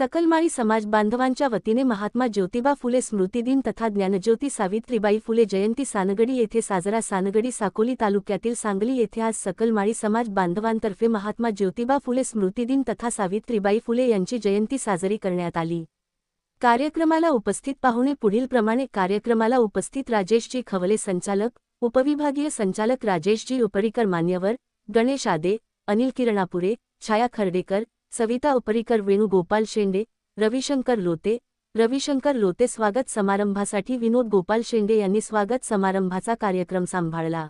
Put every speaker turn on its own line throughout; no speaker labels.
सकलमाळी समाज बांधवांच्या वतीने महात्मा ज्योतिबा फुले स्मृतिदिन तथा ज्ञानज्योती सावित्रीबाई फुले जयंती सानगडी येथे साजरा सानगडी साकोली तालुक्यातील सांगली येथे आज सकलमाळी समाज बांधवांतर्फे महात्मा ज्योतिबा फुले स्मृतिदिन तथा सावित्रीबाई फुले यांची जयंती साजरी करण्यात आली. कार्यक्रमाला उपस्थित पाहुणे पुढीलप्रमाणे कार्यक्रमाला उपस्थित राजेशजी खवले संचालक उपविभागीय संचालक राजेशजी उपरीकर मान्यवर गणेश आदे अनिल किरणापुरे छाया खर्डेकर सविता उपरीकर वेणुगोपाल शेंडे रविशंकर लोते रविशंकर लोते स्वागत समारंभासाठी विनोद गोपाल शेंडे यांनी स्वागत समारंभाचा कार्यक्रम सांभाळला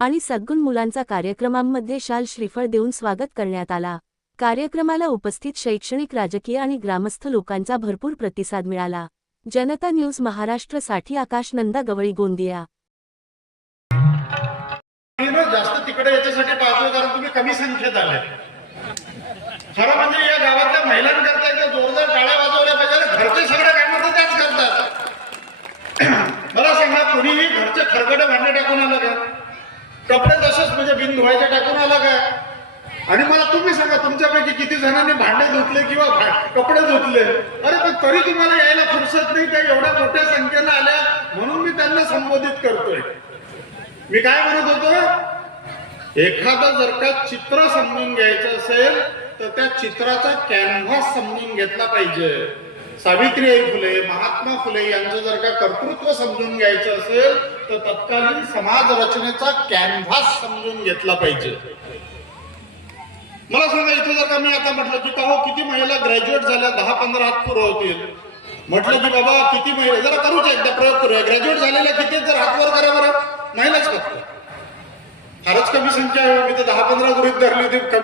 आणि सद्गुण मुलांचा कार्यक्रमांमध्ये शाल श्रीफळ देऊन स्वागत करण्यात आला. कार्यक्रमाला उपस्थित शैक्षणिक राजकीय आणि ग्रामस्थ लोकांचा भरपूर प्रतिसाद मिळाला. जनता न्यूज महाराष्ट्रसाठी आकाश नंदा गवळी गोंदिया.
जास्त तिकडे याच्यासाठी पाहतोय कारण तुम्ही कमी संख्येत आले. खरं म्हणजे या गावातल्या महिलांकरता एकदा जोरदार टाळ्या वाजवल्या पाहिजे घरचे सगळे कामं तर त्याच करतात. मला सांगा कोणीही घरचे खरगडे भांडे टाकून आलं का? कपडे तसंच म्हणजे बिन धुवायचे टाकून आलं का? आणि मला तुम्ही सांगा तुमच्यापैकी किती जणांनी भांडे धुतले किंवा कपडे धुतले? अरे पण तरी तुम्हाला यायला फुरसत नाही त्या एवढ्या मोठ्या संख्येनं आल्या म्हणून मी त्यांना संबोधित करतोय. मी काय म्हणत होतो? एखादं जर का चित्र समजून घ्यायचं असेल तर त्या चित्राचा कॅनव्हास समजून घेतला पाहिजे. सावित्रीबाई फुले महात्मा फुले यांचं जर का कर्तृत्व समजून घ्यायचं असेल तर तत्कालीन समाज रचनेचा कॅनव्हास समजून घेतला पाहिजे. मला सांगा इथं जर का मी आता म्हटलं की का हो किती महिला ग्रॅज्युएट झाल्या दहा पंधरा हात पुरं होतील. म्हटलं की बाबा किती महिला जरा करूच एकदा प्रयोग करूया. ग्रॅज्युएट झालेल्या किती जर हात वर करा बरं. महिलाच फक्त. फारच कमी संख्या मी तर दहा पंधरा गृहित धरली होती.